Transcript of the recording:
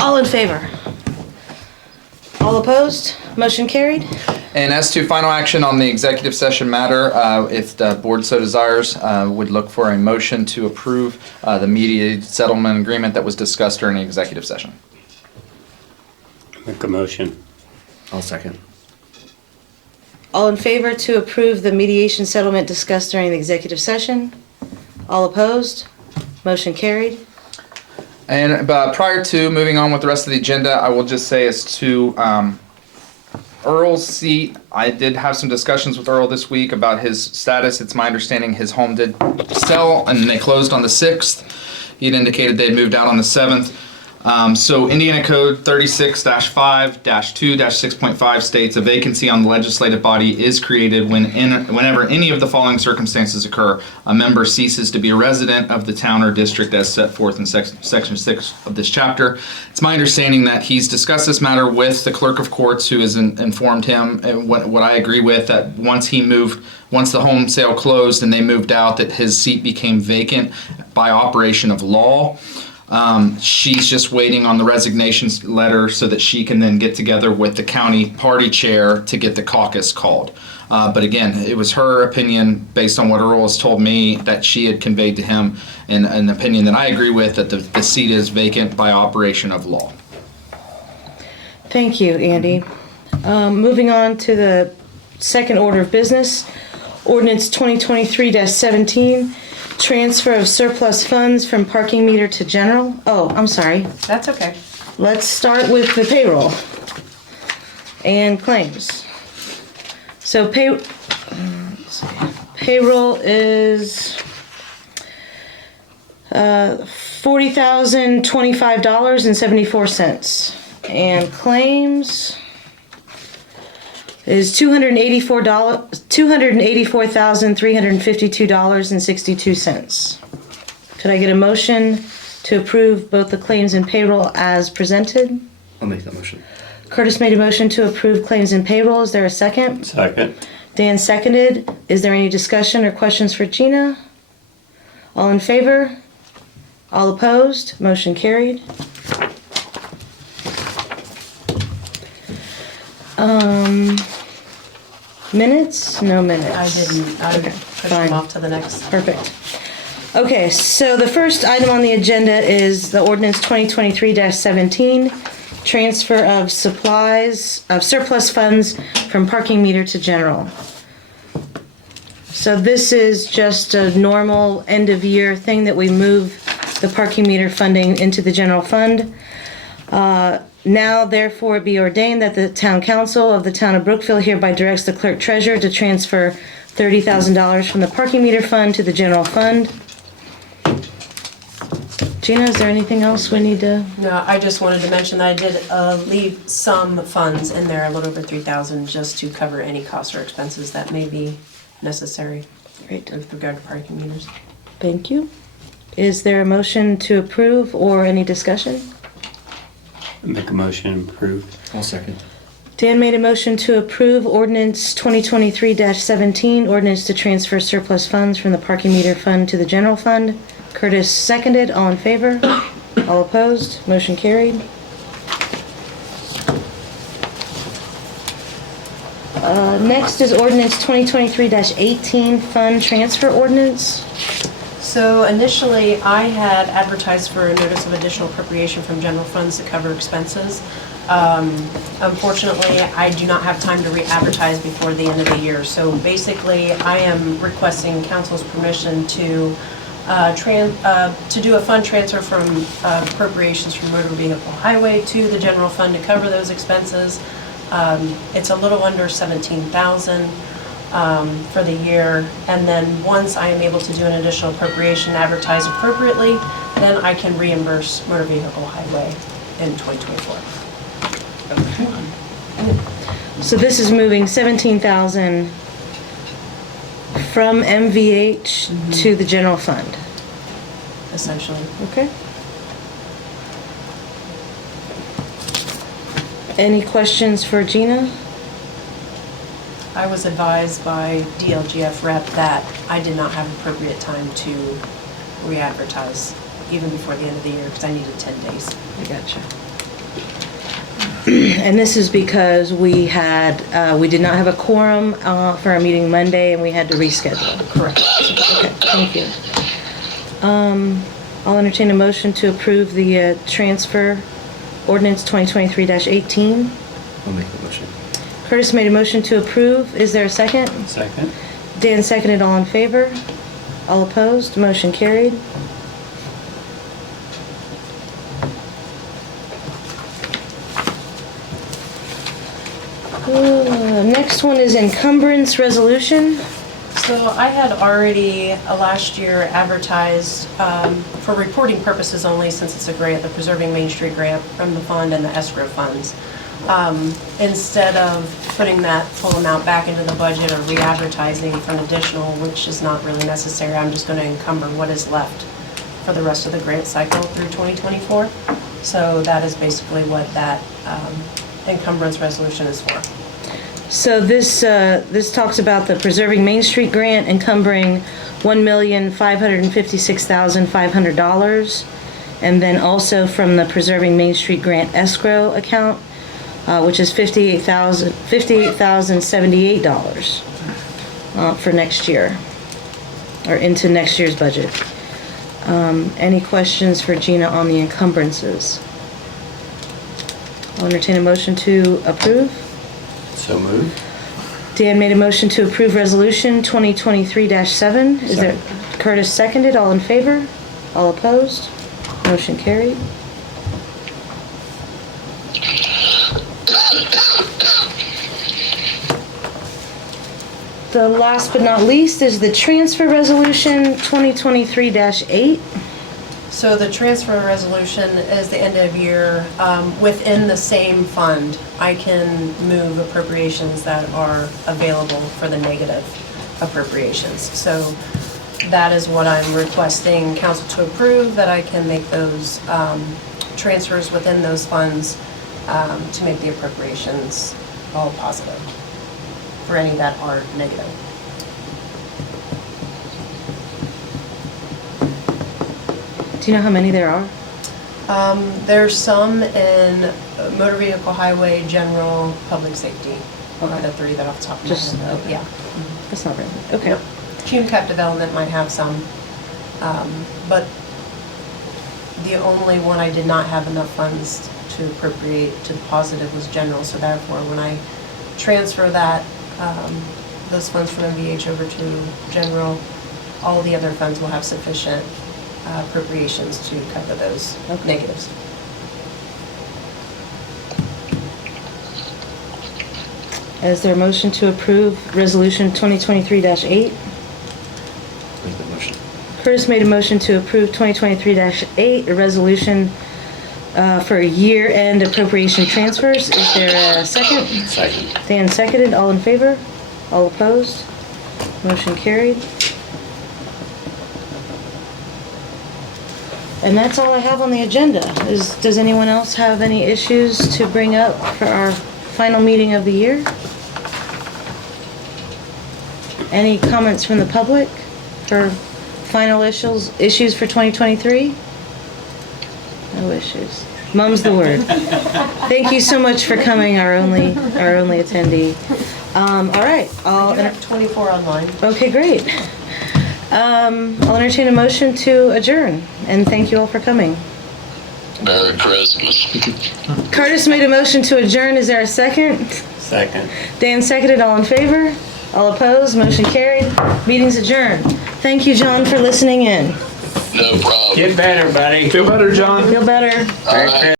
All in favor? All opposed? Motion carried. And as to final action on the executive session matter, if the board so desires, would look for a motion to approve the mediated settlement agreement that was discussed during the executive session. Make a motion. I'll second. All in favor to approve the mediation settlement discussed during the executive session? All opposed? Motion carried. And prior to moving on with the rest of the agenda, I will just say as to Earl's seat, I did have some discussions with Earl this week about his status. It's my understanding his home did sell and they closed on the 6th. He had indicated they had moved out on the 7th. So Indiana Code 36-5-2-6.5 states a vacancy on the legislative body is created whenever any of the following circumstances occur. A member ceases to be a resident of the town or district as set forth in section 6 of this chapter. It's my understanding that he's discussed this matter with the clerk of courts, who has informed him what I agree with, that once the home sale closed and they moved out, that his seat became vacant by operation of law. She's just waiting on the resignation letter so that she can then get together with the county party chair to get the caucus called. But again, it was her opinion, based on what Earl has told me, that she had conveyed to him, and an opinion that I agree with, that the seat is vacant by operation of law. Thank you, Andy. Moving on to the second order of business, ordinance 2023-17. Transfer of surplus funds from parking meter to general. Oh, I'm sorry. That's okay. Let's start with the payroll and claims. So payroll is $40,025.74, and claims is $284,352.62. Could I get a motion to approve both the claims and payroll as presented? I'll make that motion. Curtis made a motion to approve claims and payroll. Is there a second? Second. Dan seconded. Is there any discussion or questions for Gina? All in favor? All opposed? Motion carried. Minutes? No minutes. I didn't. I Okay, pushed fine. them off to the next. Perfect. Okay, so the first item on the agenda is the ordinance 2023-17, transfer of surplus funds from parking meter to general. So this is just a normal end of year thing that we move the parking meter funding into the general fund. Now therefore be ordained that the town council of the town of Brookville hereby directs the clerk treasurer to transfer $30,000 from the parking meter fund to the general fund. Gina, is there anything else we need to? No, I just wanted to mention that I did leave some funds in there, a little over 3,000, just to cover any costs or expenses that may be necessary Great, with regard to parking meters. thank you. Is there a motion to approve or any discussion? Make a motion approved. I'll second. Dan made a motion to approve ordinance 2023-17, ordinance to transfer surplus funds from the parking meter fund to the general fund. Curtis seconded. All in favor? All opposed? Motion carried. Next is ordinance 2023-18, fund transfer ordinance. So initially, I had advertised for a notice of additional appropriation from general funds to cover expenses. Unfortunately, I do not have time to re-advertise before the end of the year. So basically, I am requesting council's permission to do a fund transfer from appropriations from motor vehicle highway to the general fund to cover those expenses. It's a little under 17,000 for the year, and then once I am able to do an additional appropriation, advertise appropriately, then I can reimburse motor vehicle highway in 2024. So this is moving 17,000 from MVH to the general fund. Essentially. Okay. Any questions for Gina? I was advised by DLGF rep that I did not have appropriate time to re-advertise even before the end of the year, because I needed 10 days. I gotcha. And this is because we did not have a quorum for our meeting Monday, and we had to reschedule. Correct. Okay, thank you. I'll entertain a motion to approve the transfer ordinance 2023-18. I'll make the motion. Curtis made a motion to approve. Is there a second? Second. Dan seconded. All in favor? All opposed? Motion carried. Next one is encumbrance resolution. So I had already last year advertised for reporting purposes only, since it's a grant, the Preserving Main Street grant from the fund and the escrow funds. Instead of putting that full amount back into the budget or re-advertising for an additional, which is not really necessary, I'm just going to encumber what is left for the rest of the grant cycle through 2024. So that is basically what that encumbrance resolution is for. So this talks about the Preserving Main Street grant encumbering $1,556,500, and then also from the Preserving Main Street grant escrow account, which is $58,078 for next year, or into next year's budget. Any questions for Gina on the encumbrances? I'll entertain a motion to approve. So moved. Dan made a motion to approve resolution 2023-7. Is there, Curtis seconded, all in favor? All opposed? Motion carried. The last but not least is the transfer resolution 2023-8. So the transfer resolution is the end of year, within the same fund, I can move appropriations that are available for the negative appropriations. So that is what I'm requesting council to approve, that I can make those transfers within those funds to make the appropriations all positive for any that are negative. Do you know how many there are? There's some in motor vehicle, highway, general, public safety. Are Okay. the three that off the top of my Just- head. okay. Yeah. That's not very many. Okay. Cume Cap Development might have some, but the only one I did not have enough funds to appropriate to the positive was general. So therefore, when I transfer that, those funds from MVH over to general, all the other funds will have sufficient appropriations to cover those Okay. negatives. Is there a motion to approve resolution 2023-8? Make the motion. Curtis made a motion to approve 2023-8, a resolution for year-end appropriation transfers. Is there a second? Second. Dan seconded. All in favor? All opposed? Motion carried. And that's all I have on the agenda. Does anyone else have any issues to bring up for our final meeting of the year? Any comments from the public for final issues for 2023? No issues. Mum's the word. Thank you so much for coming, our only attendee. All right. You have 24 online. Okay, great. I'll entertain a motion to adjourn, and thank you all for coming. Merry Christmas. Curtis made a motion to adjourn. Is there a second? Second. Dan seconded. All in favor? All opposed? Motion carried. Meeting's adjourned. Thank you, John, for listening in. No problem. Get better, buddy. Feel better, John? Feel better? All right.